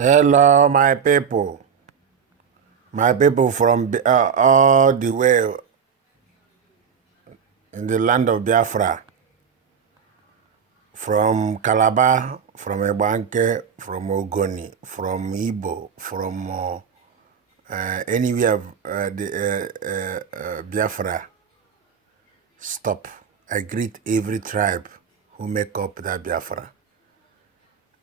Hello, my people from all the way in the land of Biafra, from Calabar, from Ebanke, from Ogoni, from Igbo, from anywhere Biafra. Stop. I greet every tribe who make up that Biafra.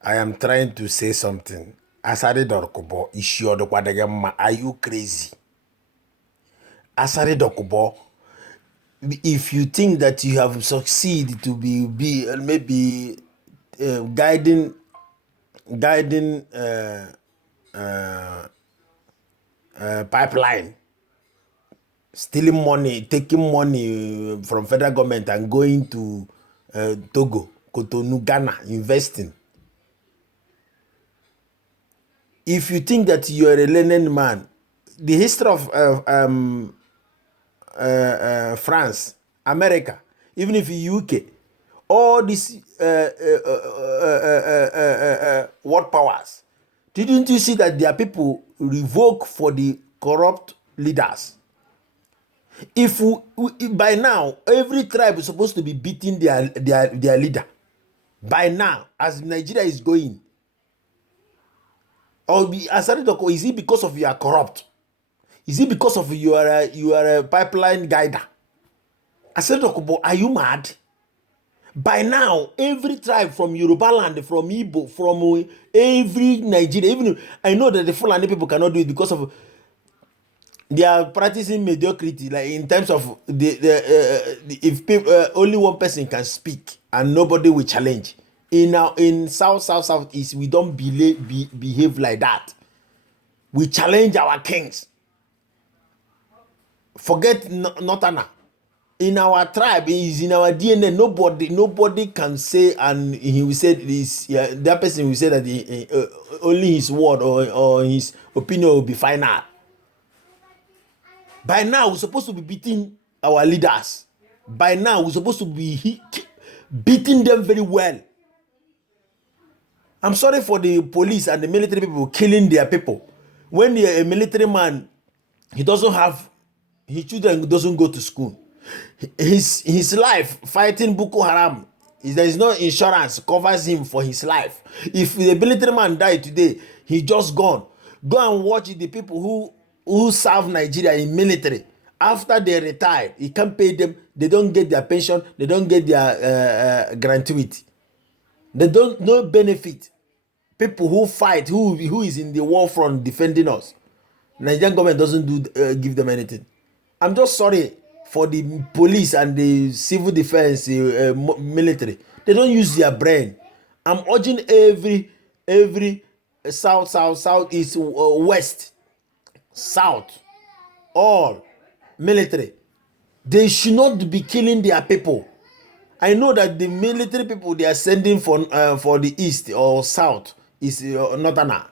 I am trying to say something. Asari Dorkubo, Ishiodo Kwadegema, are you crazy? Asari Dokubo, if you think that you have succeeded to be maybe guiding uh, pipeline, stealing money, taking money from federal government and going to Togo, Cotonou, Ghana, investing. If you think that you are a learned man, the history of France, America, even if UK, all these world powers, didn't you see that their people revoke for the corrupt leaders? If by now every tribe is supposed to be beating their leader, by now as Nigeria is going, or be Asaridoko, is it because of you are corrupt? Is it because of you are a pipeline guider? Asaridoko, are you mad? By now, every tribe from Yoruba land, from Igbo, from every Nigeria, even I know that the Fulani people cannot do it because of they are practicing mediocrity. Like in terms of if people, only one person can speak and nobody will challenge. In South East, we don't behave like that. We challenge our kings. Forget Northerner. In our tribe, is in our DNA. Nobody can say, and he will say this. Yeah, that person will say that only his word or his opinion will be final. By now, we're supposed to be beating our leaders. By now, we're supposed to be beating them very well. I'm sorry for the police and the military people killing their people. When a military man, he doesn't have, his children doesn't go to school. His life fighting Boko Haram, there is no insurance covers him for his life. If the military man died today, he just gone. Go and watch the people who serve Nigeria in military. After they retire, he can't pay them. They don't get their pension. They don't get their gratuity. They don't no benefit. People who fight, who is in the war front defending us. Nigerian government doesn't give them anything. I'm just sorry for the police and the civil defense military. They don't use their brain. I'm urging every south, east, west, south, all military. They should not be killing their people. I know that the military people they are sending for the east or south is northerner.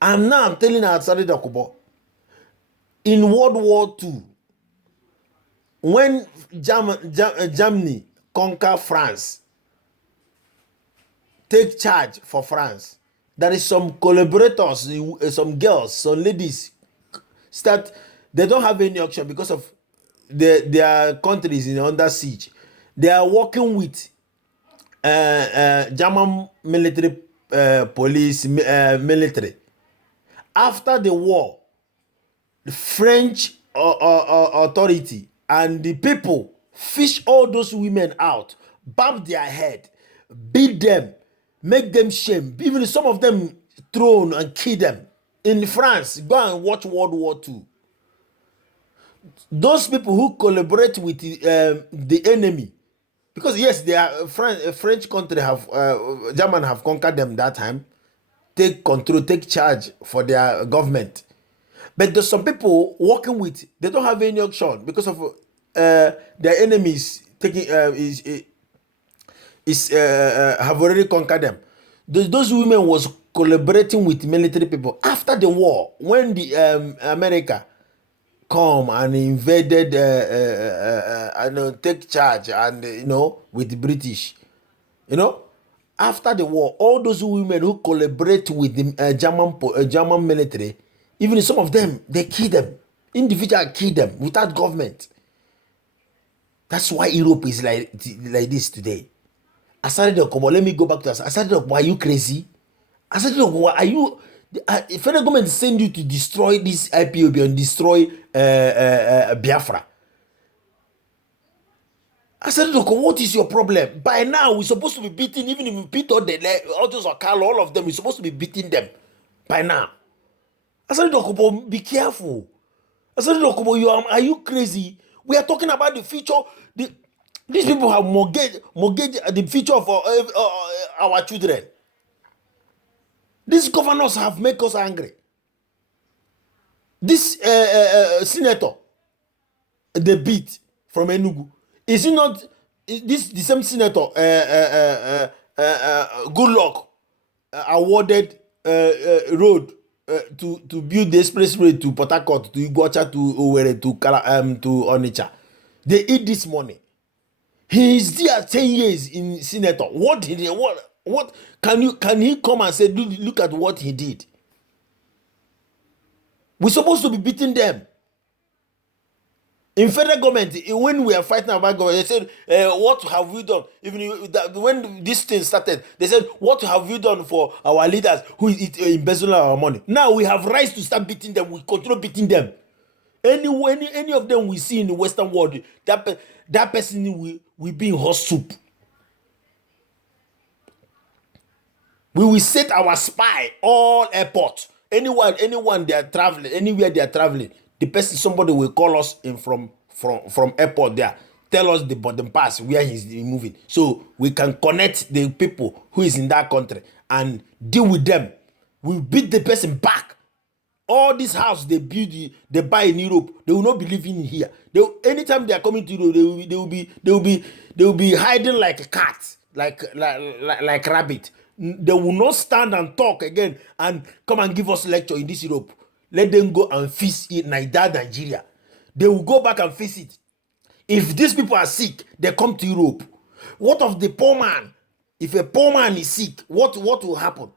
And now I'm telling Asari Dokubo, in World War II, when Germany conquer France, take charge for France, there is some collaborators, some girls, some ladies start. They don't have any option because of their countries in under siege. They are working with German military, police, military. After the war, the French authority and the people fish all those women out, bump their head, beat them, make them shame. Even some of them thrown and kill them. In France, go and watch World War II. Those people who collaborate with the enemy, because yes, they are French country have German have conquered them that time, take control, take charge for their government. But there's some people working with, they don't have any option because of their enemies taking have already conquered them. Those women was collaborating with military people after the war when the America come and invaded take charge and with the British, you know After the war, all those women who collaborate with the German military, even some of them, they kill them. Individual kill them without government. That's why Europe is like this today. I started to come on, let me go back to us. I started to, why are you crazy? I started to, why are you? The federal government send you to destroy this IPOB and destroy Biafra. I said, look, what is your problem? By now, we're supposed to be beating, even if we beat all those Okalo, all of them, we're supposed to be beating them. By now. I said, look, be careful. I said, look, are you crazy? We are talking about the future. These people have mortgaged the future of our children. These governors have made us angry. This senator, the beat from Enugu, is it not this the same senator? Good luck awarded road to build the expressway to Port Harcourt, to Iguacha, to Owerri, to Onitsha. They eat this money. He is there 10 years in senator. What did he? What can he come and say? Look at what he did. We're supposed to be beating them. In federal government, when we are fighting about government, they said, what have we done? Even when this thing started, they said, what have you done for our leaders who embezzle our money? Now we have rights to start beating them. We continue beating them. Any of them we see in the Western world, that person will be in hot soup. We will set our spy all airports. Anyone they are traveling, anywhere they are traveling, the person, somebody will call us in from airport there, tell us the boarding pass where he's moving, so we can connect the people who is in that country and deal with them. We beat the person back. All this house they build, they buy in Europe, they will not be living here. Anytime they are coming to Europe, they will be hiding like a cat, like rabbit. They will not stand and talk again and come and give us lecture in this Europe. Let them go and feast in Nigeria. They will go back and face it. If these people are sick, they come to Europe. What of the poor man? If a poor man is sick, what will happen?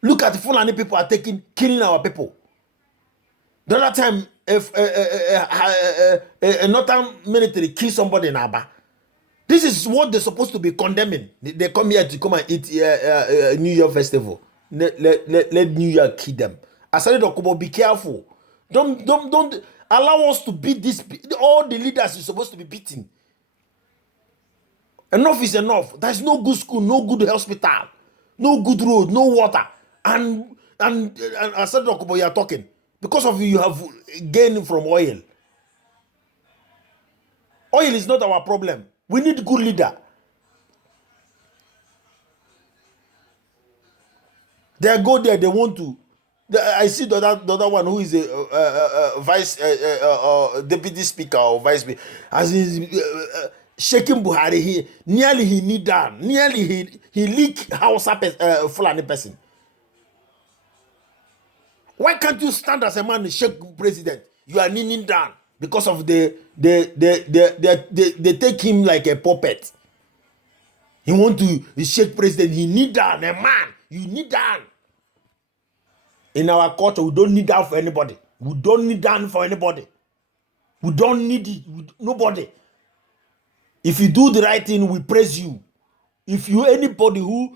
Look at the Fulani people are killing our people. The other time, if a northern military kills somebody in Aba, this is what they're supposed to be condemning. They come here to come and eat New Year festival. Let New Year kill them. I said, Okubo, be careful. Don't allow us to beat this. All the leaders are supposed to be beaten. Enough is enough. There's no good school, no good hospital, no good road, no water. And I said, Okubo, you are talking. Because of you have gained from oil. Oil is not our problem. We need good leader. They go there, they want to. I see the other one who is a vice deputy speaker or vice speaker, as he's shaking Buhari. Nearly he knee down. Nearly he leak Hausa Fulani person. Why can't you stand as a man and shake president? You are kneeling down because of they take him like a puppet. He want to shake president. He kneel down. A man, you kneel down. In our culture, we don't need that for anybody. We don't need that for anybody. We don't need it. Nobody. If you do the right thing, we praise you. If you anybody who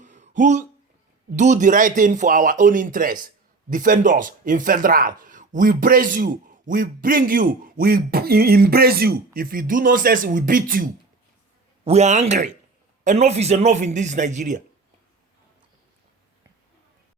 do the right thing for our own interest, defend us in federal, we praise you. We bring you. We embrace you. If you do nonsense, we beat you. We are angry. Enough is enough in this Nigeria.